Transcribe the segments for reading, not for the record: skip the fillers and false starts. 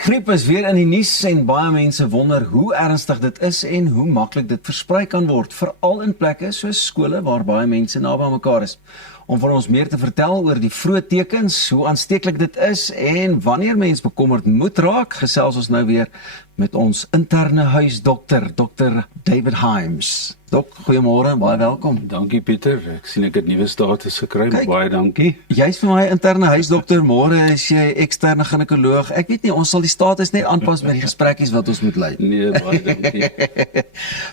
Varkgriep is weer in die nuus en baie mense wonder hoe ernstig dit is en hoe maklik dit versprei kan word, veral in plekke soos skole waar baie mense naby aan mekaar is. Om vir ons meer te vertel oor die vroeë tekens, hoe aansteeklik dit is en wanneer mens bekommerd moet raak, gesels ons nou weer met ons interne huisdokter, Dr. David Hyams. Dok, goeiemôre en baie welkom. Dankie Pieter, ek sien ek het nuwe status gekry, baie dankie. Jy's vir my interne huisdokter, môre is jy eksterne ginekoloog. Ek weet nie, ons sal die status net aanpas met die gesprekkies wat ons moet lei. Nee, baie dankie.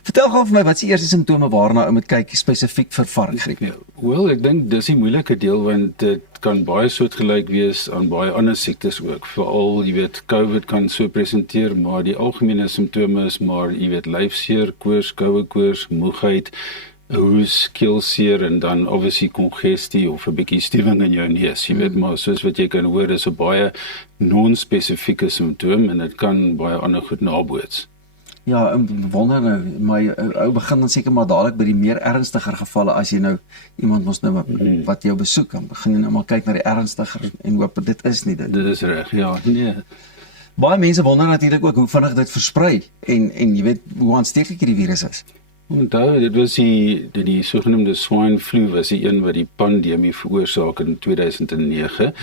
Vertel gou vir my, wat is die eerste simptome waarna ou moet kyk spesifiek vir varkgriep? Wel, ek dink dis die moeilike deel want dit kan baie soortgelyk wees aan baie ander siektes ook. Veral, jy weet, COVID kan so presenteer, maar die algemene simptome is maar, jy weet, lyfseer, koors, koue koors, moegheid, hoes, keelseer en dan obviously kongestie of 'n bietjie stiewing in jou neus. Jy weet, maar soos wat jy kan hoor, is 'n baie non-spesifieke simptoom en dit kan baie ander goed naboots. Ja, wonder nou, my ou begin dan seker maar dadelik by die meer ernstiger gevalle as jy nou iemand mos nou wat jou besoek, dan begin jy nou maar kyk na die ernstiger en hoop dit is nie dit. Dit is reg, ja, nee. Baie mense wonder natuurlik ook hoe vinnig dit versprei en jy weet hoe aansteeklik hierdie virus is. Onthou, dit was die sogenaamde swine flu was die een wat die pandemie veroorsaak in 2009.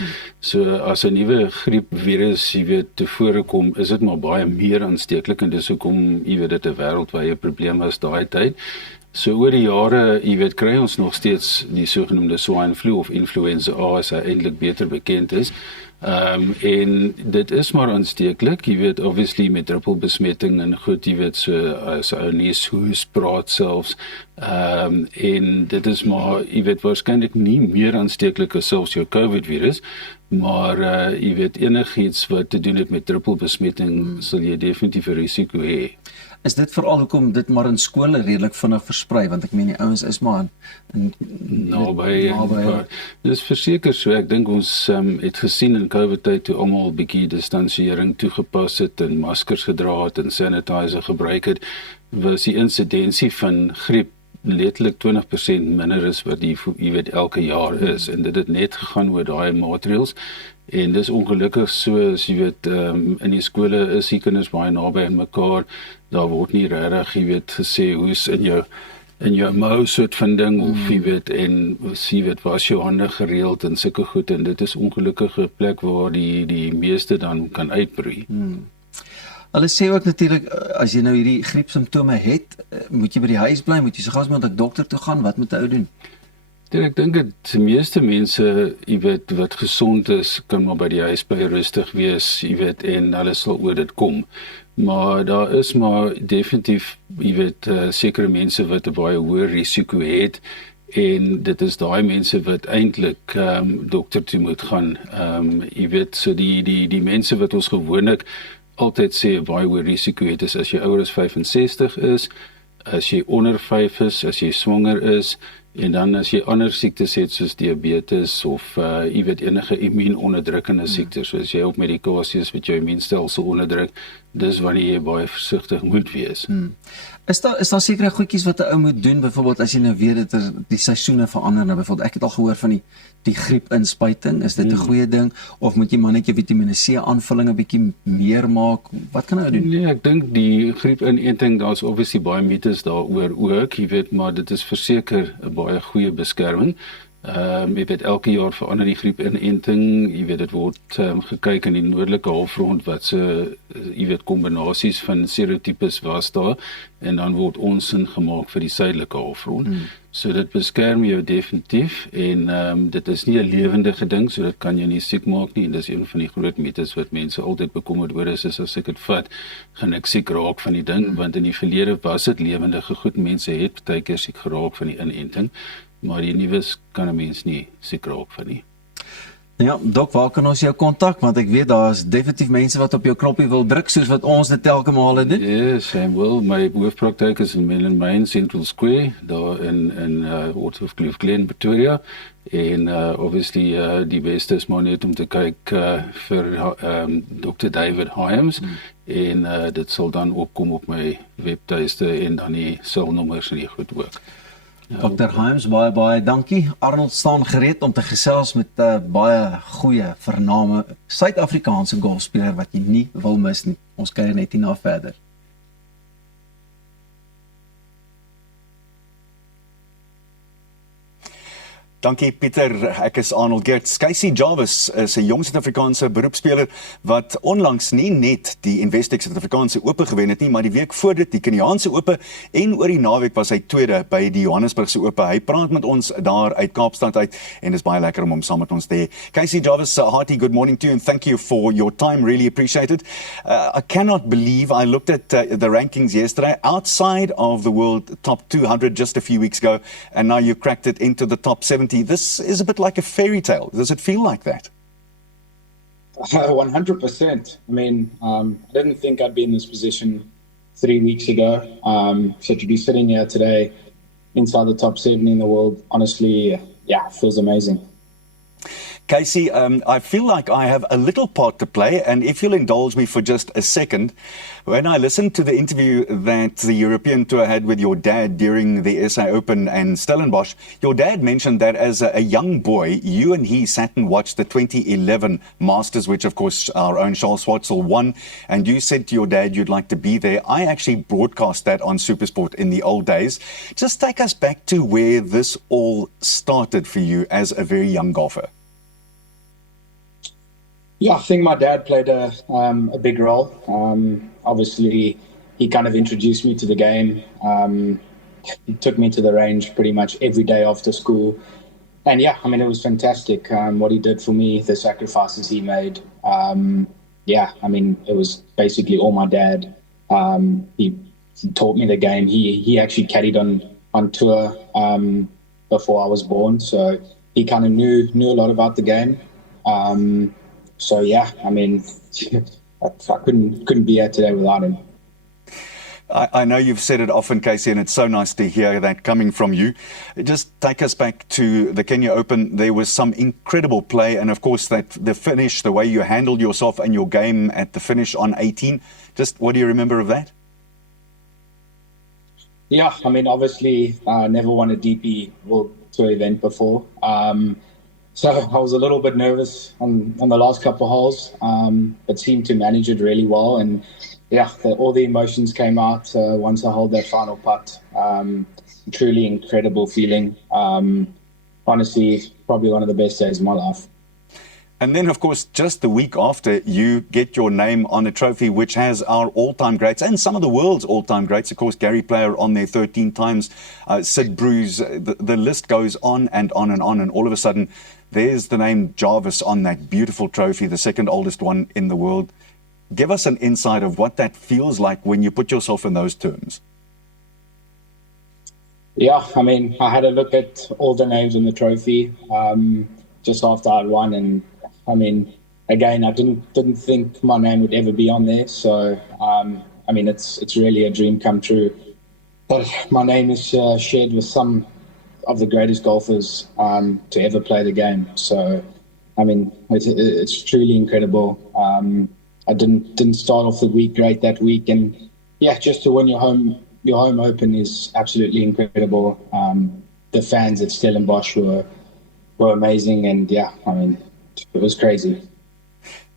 So as 'n nuwe griepvirus, jy weet, tevore kom, is dit maar baie meer aansteeklik en dis hoekom, jy weet, dit 'n wêreldwye probleem was daai tyd. So oor die jare, jy weet, kry ons nog steeds die sogenaamde swine flu of influenza A as hy eintlik beter bekend is. En dit is maar aansteeklik, jy weet, obviously met druppelbesmetting en goed, jy weet, so as ou neus hoes praat selfs, en dit is maar, jy weet, waarskynlik nie meer aansteeklik as selfs jou COVID virus, maar jy weet, enigiets wat te doen het met druppelbesmetting sal jy definitief 'n risiko hê. Is dit veral hoekom dit maar in skole redelik vinnig versprei, want ek meen die ouens is maar naby. Dis verseker so, ek dink ons het gesien in COVID tyd toe almal bietjie distansiering toegepas het en maskers gedra het en sanitizer gebruik het, was die insidensie van griep letterlik 20% minder is wat jy weet elke jaar is, en dit het net gegaan oor daai maatreëls. En dis ongelukkig so, as jy weet, in die skole is die kinders baie naby aan mekaar, daar word nie regtig, jy weet, gesê hoe's in jou mou soort van ding, of jy weet, en jy weet, was jou hande gereeld en sulke goed, en dit is ongelukkig 'n plek waar die meeste dan kan uitbroei. Hulle sê ook natuurlik, as jy nou hierdie griepsimptome het, moet jy by die huis bly, moet jy so gou as moontlik dokter toe gaan, wat moet 'n ou doen? Ek dink dat die meeste mense, jy weet, wat gesond is, kan maar by die huis bly rustig wees, jy weet, en hulle sal oor dit kom. Maar daar is maar definitief, jy weet, sekere mense wat 'n baie hoër risiko het, en dit is daai mense wat eintlik dokter toe moet gaan. Jy weet, so die mense wat ons gewoonlik altyd sê baie hoë risiko het, is as jy ouer as 65 is, as jy onder 5 is, as jy swanger is, en dan as jy ander siektes het soos diabetes of jy weet enige immuunonderdrukkende siektes, soos jy op medikasie is wat jou immuunstelsel onderdruk, dis wanneer jy baie versigtig moet wees. Is daar sekere goedjies wat 'n ou moet doen, byvoorbeeld as jy nou weet dat die seisoene verander, nou byvoorbeeld ek het al gehoor van die griepinspuiting, is dit 'n goeie ding, of moet jy maar net jou Vitamiene C aanvulling 'n bietjie meer maak, wat kan 'n ou doen? Nee, ek dink die griepinenting, daar's obviously baie mites daaroor ook, jy weet, maar dit is verseker 'n baie goeie beskerming. Jy weet, elke jaar verander die griepinenting, jy weet, dit word gekyk in die noordelike halfrond wat se, jy weet, kombinasies van serotipes was daar, en dan word ons gemaak vir die suidelike halfrond. So dit beskerm jou definitief, en dit is nie 'n lewendige ding, so dit kan jou nie siek maak nie, en dis een van die groot mites wat mense altyd bekommerd oor is as ek dit vat, gaan ek siek raak van die ding, want in die verlede was dit lewendige goed, mense het baie keer siek geraak van die inenting, maar die nuus kan 'n mens nie seker raak van nie. Ja, Dok, waar kan ons jou kontak? Want ek weet daar is definitief mense wat op jou knoppie wil druk, soos wat ons dit telke male doen. Yes, well, my hoofpraktyk is in Mill and Main, Central Square, daar in Waterkloof Glen, Pretoria. En obviously die beste is maar net om te kyk vir Dr. David Hyams, en dit sal dan opkom op my webtuiste en dan die selnommers en die goed ook. Dr. Hyams, baie dankie. Arnold staan gereed om te gesels met 'n baie goeie, vername Suid-Afrikaanse golfspeler wat jy nie wil mis nie. Ons kyk net hierna verder. Dankie Pieter, ek is Arnold Geerts. Casey Jarvis is 'n jong Suid-Afrikaanse beroepsspeler wat onlangs nie net die Investec Suid-Afrikaanse Ope gewen het nie, maar die week voor dit die Keniaanse Ope en oor die naweek was hy tweede by die Johannesburgse Ope. Hy praat met ons daar uit Kaapstad uit en dis baie lekker om hom saam met ons te hê. Casey Jarvis, hearty good morning to you and thank you for your time, really appreciate it. I cannot believe I looked at the rankings yesterday, outside of the world top 200 just a few weeks ago, and now you cracked it into the top 70. This is a bit like a fairy tale. Does it feel like that? 100%. I mean, I didn't think I'd be in this position 3 weeks ago. So to be sitting here today inside the top 70 in the world, honestly, yeah, feels amazing. Casey, I feel like I have a little part to play, and if you'll indulge me for just a second, when I listened to the interview that the European Tour had with your dad during the SA Open and Stellenbosch, your dad mentioned that as a young boy, you and he sat and watched the 2011 Masters, which of course our own Charles Schwartzel won, and you said to your dad you'd like to be there. I actually broadcast that on SuperSport in the old days. Just take us back to where this all started for you as a very young golfer. Yeah, I think my dad played a big role. Obviously, he kind of introduced me to the game. He took me to the range pretty much every day after school. And yeah, I mean, it was fantastic what he did for me, the sacrifices he made. Yeah, I mean, it was basically all my dad. He taught me the game. He actually carried on tour before I was born. So he kind of knew a lot about the game. So yeah, I mean, I couldn't be here today without him. I know you've said it often, Casey, and it's so nice to hear that coming from you. Just take us back to the Kenya Open. There was some incredible play, and of course that the finish, the way you handled yourself and your game at the finish on 18. Just what do you remember of that? Yeah, I mean, obviously, I never won a DP World Tour event before. So I was a little bit nervous on the last couple of holes, but seemed to manage it really well. And yeah, all the emotions came out once I held that final putt. Truly incredible feeling. Honestly, probably one of the best days of my life. And then, of course, just the week after, you get your name on a trophy which has our all-time greats and some of the world's all-time greats. Of course, Gary Player on there 13 times, Sid Bruce, the list goes on and on and on. And all of a sudden, there's the name Jarvis on that beautiful trophy, the second oldest one in the world. Give us an insight of what that feels like when you put yourself in those terms. Yeah, I mean, I had a look at all the names on the trophy just after I'd won, and I mean, again, I didn't think my name would ever be on there. So, I mean, it's really a dream come true. But my name is shared with some of the greatest golfers to ever play the game. So, I mean, it's truly incredible. I didn't start off the week great that week, and yeah, just to win your home open is absolutely incredible. The fans at Stellenbosch were amazing, and yeah, I mean, it was crazy.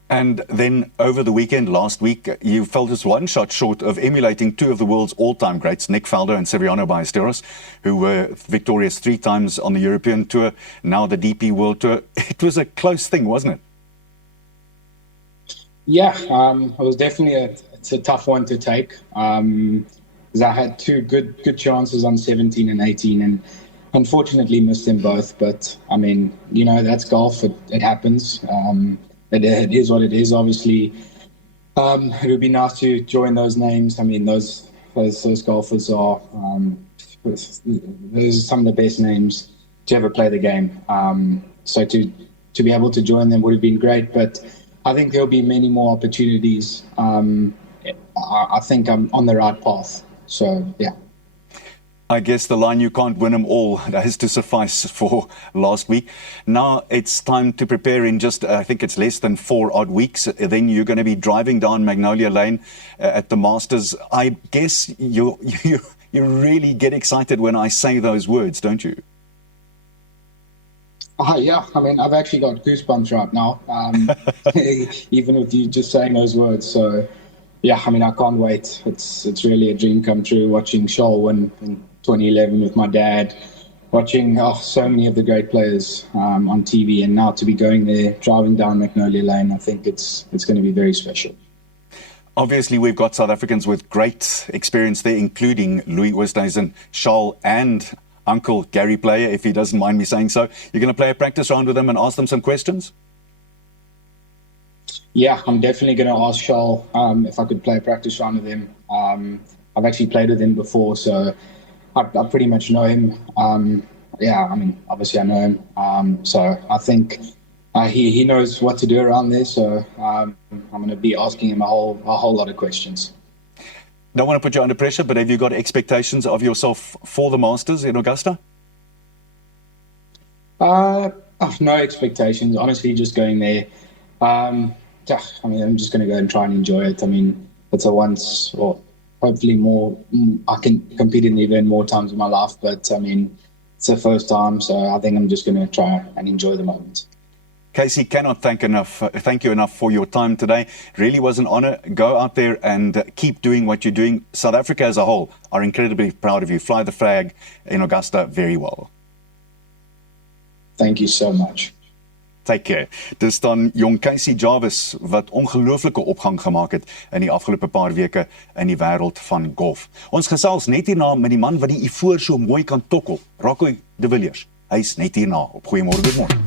And then over the weekend, last week, you fell just one shot short of emulating two of the world's all-time greats, Nick Faldo and Severiano Ballesteros, who were victorious 3 times on the European Tour, now the DP World Tour. It was a close thing, wasn't it? Yeah, it was definitely it's a tough one to take because I had 2 good chances on 17 and 18, and unfortunately missed them both. But I mean, you know, that's golf. It happens. It is what it is. Obviously, it would be nice to join those names. I mean, those golfers are those are some of the best names to ever play the game. So to be able to join them would have been great. But I think there'll be many more opportunities. I think I'm on the right path. So yeah. I guess the line, you can't win them all, that has to suffice for last week. Now it's time to prepare in just, I think it's less than 4 odd weeks. Then you're going to be driving down Magnolia Lane at the Masters. I guess you really get excited when I say those words, don't you? Yeah, I mean, I've actually got goosebumps right now, even with you just saying those words. So, yeah, I mean, I can't wait. It's really a dream come true watching Shoal win in 2011 with my dad, watching so many of the great players on TV, and now to be going there, driving down Magnolia Lane, I think it's going to be very special. Obviously, we've got South Africans with great experience there, including Louis Oosthuizen, Shoal, and Uncle Gary Player, if he doesn't mind me saying so. You're going to play a practice round with them and ask them some questions? Yeah, I'm definitely going to ask Shoal if I could play a practice round with him. I've actually played with him before, so I pretty much know him. Yeah, I mean, obviously I know him. So I think he knows what to do around there. So I'm going to be asking him a whole lot of questions. Don't want to put you under pressure, but have you got expectations of yourself for the Masters in Augusta? No expectations. Honestly, just going there. I mean, I'm just going to go and try and enjoy it. I mean, it's a once, or hopefully more, I can compete in the event more times in my life, but I mean, it's the first time, so I think I'm just going to try and enjoy the moment. Casey, cannot thank you enough for your time today. Really was an honor. Go out there and keep doing what you're doing. South Africa as a whole are incredibly proud of you. Fly the flag in Augusta very well. Thank you so much. Take care. Dis dan jong Casey Jarvis wat ongelooflike opgang gemaak het in die afgelope paar weke in die wêreld van golf. Ons gesels net hierna met die man wat die ivoor so mooi kan tokkel, Rocco de Villiers. Hy's net hierna op Goeiemôre Goeiemôre.